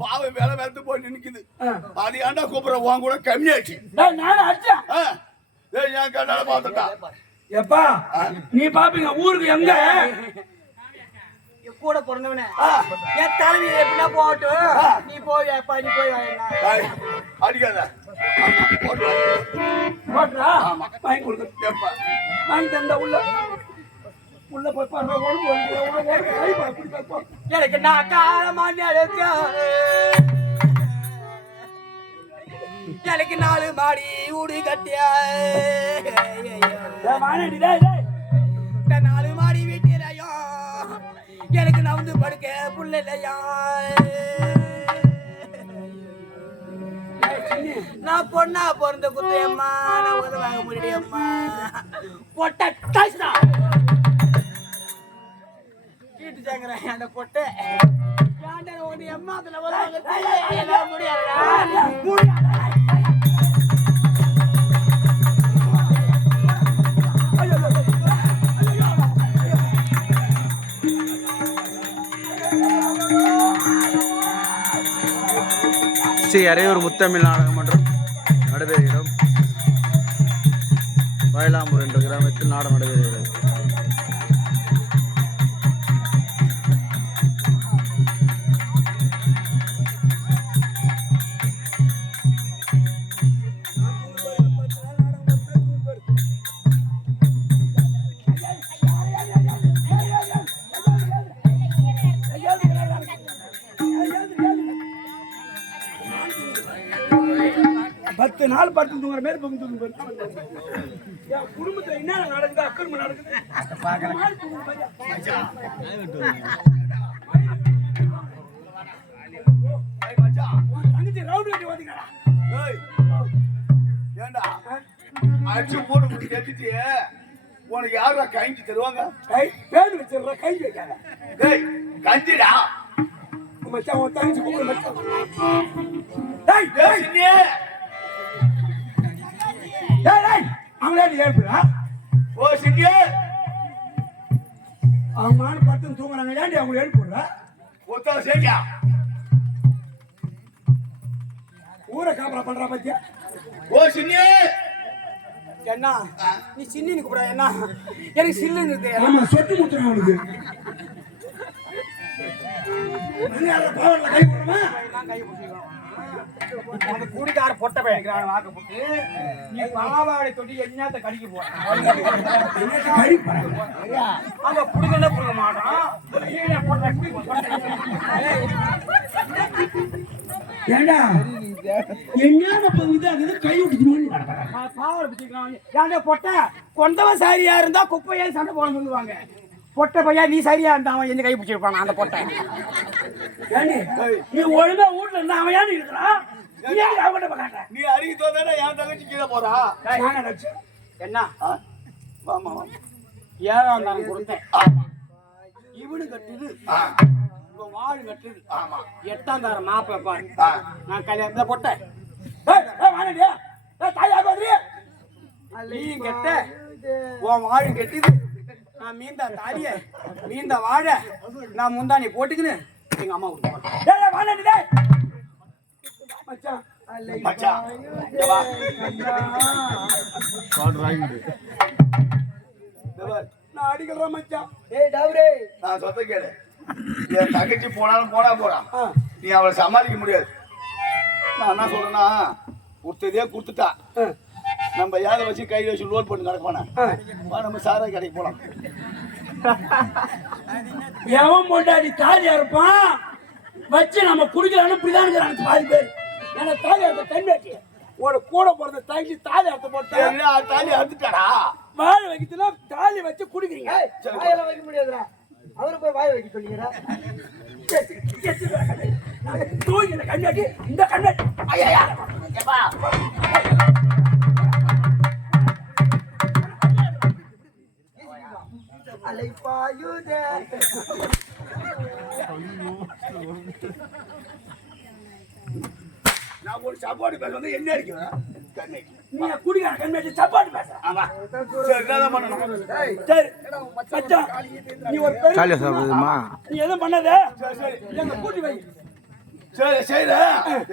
பாவை வேலை வெறுத்து போய் நிக்குது. அது ஏன்டா கூப்பிடுற உன் கூட கம்மியாச்சு. நானும் அடிச்சேன். ஏன் கேட்டால பாத்துட்டா எப்பா நீ பாப்பீங்க ஊருக்கு எங்க கூட பிறந்தவனே என் தலைவி எப்படின்னா போகட்டும். நீ போய் எப்பா நீ போய் அடிக்காத போட்டுறா வாங்கி கொடுக்க வாங்கி தந்தா உள்ள உள்ள போய் எனக்கு நான் காலமா எனக்கு 4 மாடி ஊடி கட்டியா 4 மாடி வீட்டிலையோ எனக்கு நான் வந்து படுக்க புள்ள இல்லையா. நான் பொண்ணா பிறந்த குத்தையம்மா நான் உதவாக முடியம்மா பொட்டை டாய்ஸ்டா கீட்டு சேங்குறேன் அந்த பொட்டை ஒன்று எம்மா அதில் உதவாக முடியாது. ஸ்ரீ அரையூர் முத்தமிழ் நாடக மன்றம் நடைபெறுகிறது. வயலாம்பூர் என்ற கிராமத்தில் நாடகம் நடைபெறுகிறது. பத்து நாள் படுத்து தூங்குற மாதிரி தூங்குற என் குடும்பத்துல என்ன நடக்குது அக்கிரமம் நடக்குது தங்கச்சி ரவுண்ட் கட்டி வந்துக்கிறா. ஏண்டா அடிச்சு போட்டு கட்டிட்டு உனக்கு யாரா கைஞ்சி தருவாங்க? பேர் வச்சிடுற கை வைக்காத கஞ்சிடா மச்சான் உன் தங்கச்சி கூப்பிடு மச்சான். அவங்களே ஏற்படுறா ஓ சிங்கிய அவங்க நானும் பத்து தூங்குறாங்க ஏன்டி அவங்க ஏற்படுறா ஒத்த சேக்கியா ஊரை காப்பரா பண்றா பத்தியா. ஓ சின்னிய என்ன நீ சின்ன கூப்பிடா என்ன எனக்கு சில்லுன்னு இருக்கு. ஆமா சொட்டு முத்துறேன் அவனுக்கு பவர்ல கை போடுமா கை பிடிச்சிருக்கோம் அந்த குடிக்கார பொட்டை பையன் வாக்க போட்டு நீ பாவாடை தொட்டி என்னத்தை கடிக்க போற அவங்க புடுங்கல புடுங்க மாட்டான். ஏண்டா என்ன கை விட்டுக்கணும் பாவாடை பிடிச்சிருக்கான். ஏன்டா பொட்டை கொண்டவன் சரியா இருந்தா குப்பையா சண்டை போட சொல்லுவாங்க. பொட்டை பையா நீ சரியா இருந்தா அவன் என்ன கை பிடிச்சிருப்பான் அந்த பொட்டை. நீ ஒழுங்கா வீட்டுல இருந்தா அவன் ஏன் இருக்கிறான் நீ அருகி தோதானே என் தங்கச்சி கீழே போறா என்ன ஏன் நான் கொடுத்தேன் இவனு கட்டுது வாழு கட்டுது. ஆமா 8ஆம் தார மாப்பிள்ள பாரு நான் கல்யாணம் போட்டேன் நீ கெட்ட உன் வாழு கெட்டுது. நான் மீந்தா தாரிய மீந்த வாழ நான் முந்தானி போட்டுக்கின்னு எங்க அம்மா நான் அடிக்கிறேன் மச்சான். நான் சொத்த கேளு என் தங்கச்சி போனாலும் போறா நீ அவளை சமாளிக்க முடியாது. நான் என்ன சொல்றேன்னா கொடுத்ததே கொடுத்துட்டா நம்ம யாரை வச்சு கையில் வச்சு லோட் பண்ணி நடப்பானா நம்ம சாரா கடைக்கு போலாம். எவன் பொண்டாடி தாலியா இருப்பான் வச்சு நம்ம குடிக்கலான்னு இப்படிதான் பாதி பேர். ஏன்னா தாலி அறுத்த கண்காட்சி ஒரு கூட போறது தங்கி தாலி அறுத்த போட்டா தாலி அறுத்துட்டாடா வாழ வைக்கிறதுனா தாலி வச்சு குடிக்கிறீங்க. வாயெல்லாம் வைக்க முடியாதுடா அவரு போய் வாய வைக்க சொல்லிக்கிறா. தூங்கி கண்காட்சி இந்த கண்காட்சி அலைப்பாயுதே நான் ஒரு சாப்பாடு பேச வந்து என்ன அடிக்கிறேன் நீ குடிக்கிற கண்காட்சி சாப்பாடு பேச. ஆமா சரி என்ன பண்ணணும் சரி மச்சான் நீ ஒரு காலியா சாப்பிடுமா நீ எதுவும் பண்ணாத. சரி எங்க கூட்டி வை சரி சரி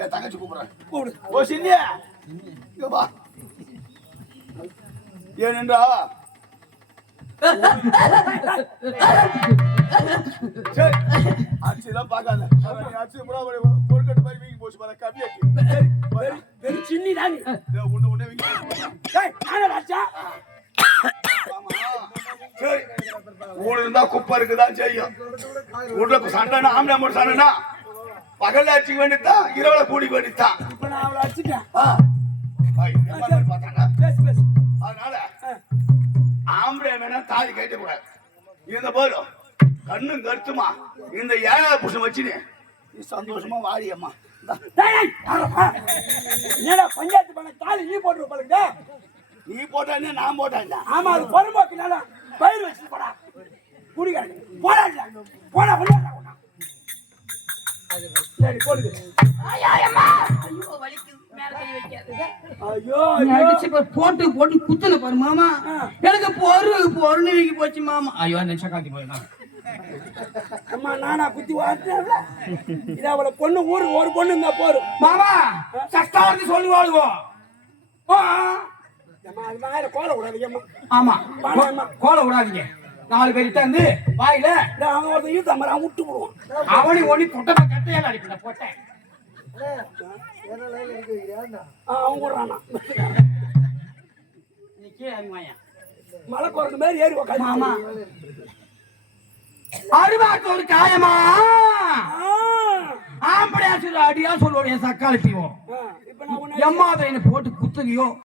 என் தங்கச்சி கூப்பிடுறேன் கூப்பிடு. ஓ சின்னியா இங்க வா ஏனென்றா சரி அரிசிலாம் பார்க்காத அரிசி புறா பொருட்கட்டு மாதிரி வீங்கி போச்சு பாரு கம்மியாக்கி வெறும் சின்னி தான் நீ. ஒண்ணு ஒண்ணு வீங்கி டேய், நானே ராஜா. சரி ஊடு இருந்தா குப்பை இருக்குதான் செய்யும் வீட்டுல சண்டைனா ஆம்பளை மட்டும் சண்டைனா பகல்ல அடிச்சுக்க வேண்டியதுதான் இரவுல கூடிக்க வேண்டியதுதான் இப்ப நான் அவளை அடிச்சுட்டேன். பார்த்தாங்க பேசு, பேசு. அதனால ஆம்பளை வேணா தாலி கட்ட கூடாது இந்த போதும் கண்ணும் கருத்துமா இந்த ஏழாவது புருஷன் வச்சுன்னு நீ சந்தோஷமா வாடியம்மா டேய், டேய், யாரப்பா? என்னடா பஞ்சாயத்து பண்ண தாலி நீ போட்டு பழகுத? நீ போட்டானே நான் போட்டாங்க ஆமா, அது பொறும்போக்குனால பயிர் வச்சு போடா. குடிக்காரங்க. போடா இல்ல. போடா, உள்ளாடா, உன்னை. சரி, போடுது. ஐயோ, ஐயோ. அடிச்சு போட்டு போட்டு குத்துன பாரு மாமா. எனக்கு பொருன்னு வீங்கி போச்சு மாமா. ஐயோ அந்த சக்காத்தி போயிடலாம். அம்மா, நானா குத்தி வாட்டேன்ல. இது அவளை பொண்ணு ஊருக்கு ஒரு பொண்ணு இருந்தா போரும். மாமா சஸ்தாவதி சொல்லி வாழுவோ. அம்மா, அது மாதிரி கோல விடாதீங்க அம்மா. ஆமா வாடாம்மா. கோல விடாதீங்க. 4 பேர் இட்டாந்து வாயில அவங்க ஒருத்தன் ஈத்த மரம் விட்டு போடுவான். அவனி ஒண்ணி தொட்டத கட்டையால அடிப்பட போட்டேன். அவன் கூடுறானா. இன்னைக்கு அம்மாயா மலை குரங்கு மாதிரி ஏறி உக்காந்து. மாமா அருவாக்கு ஒரு காயமா ஆம்பளையா சொல்ல அடியா சொல்லுவோம் என் சக்காலத்தியும் இப்ப நான் உன்னை எம்மாத என்ன போட்டு குத்துறியோ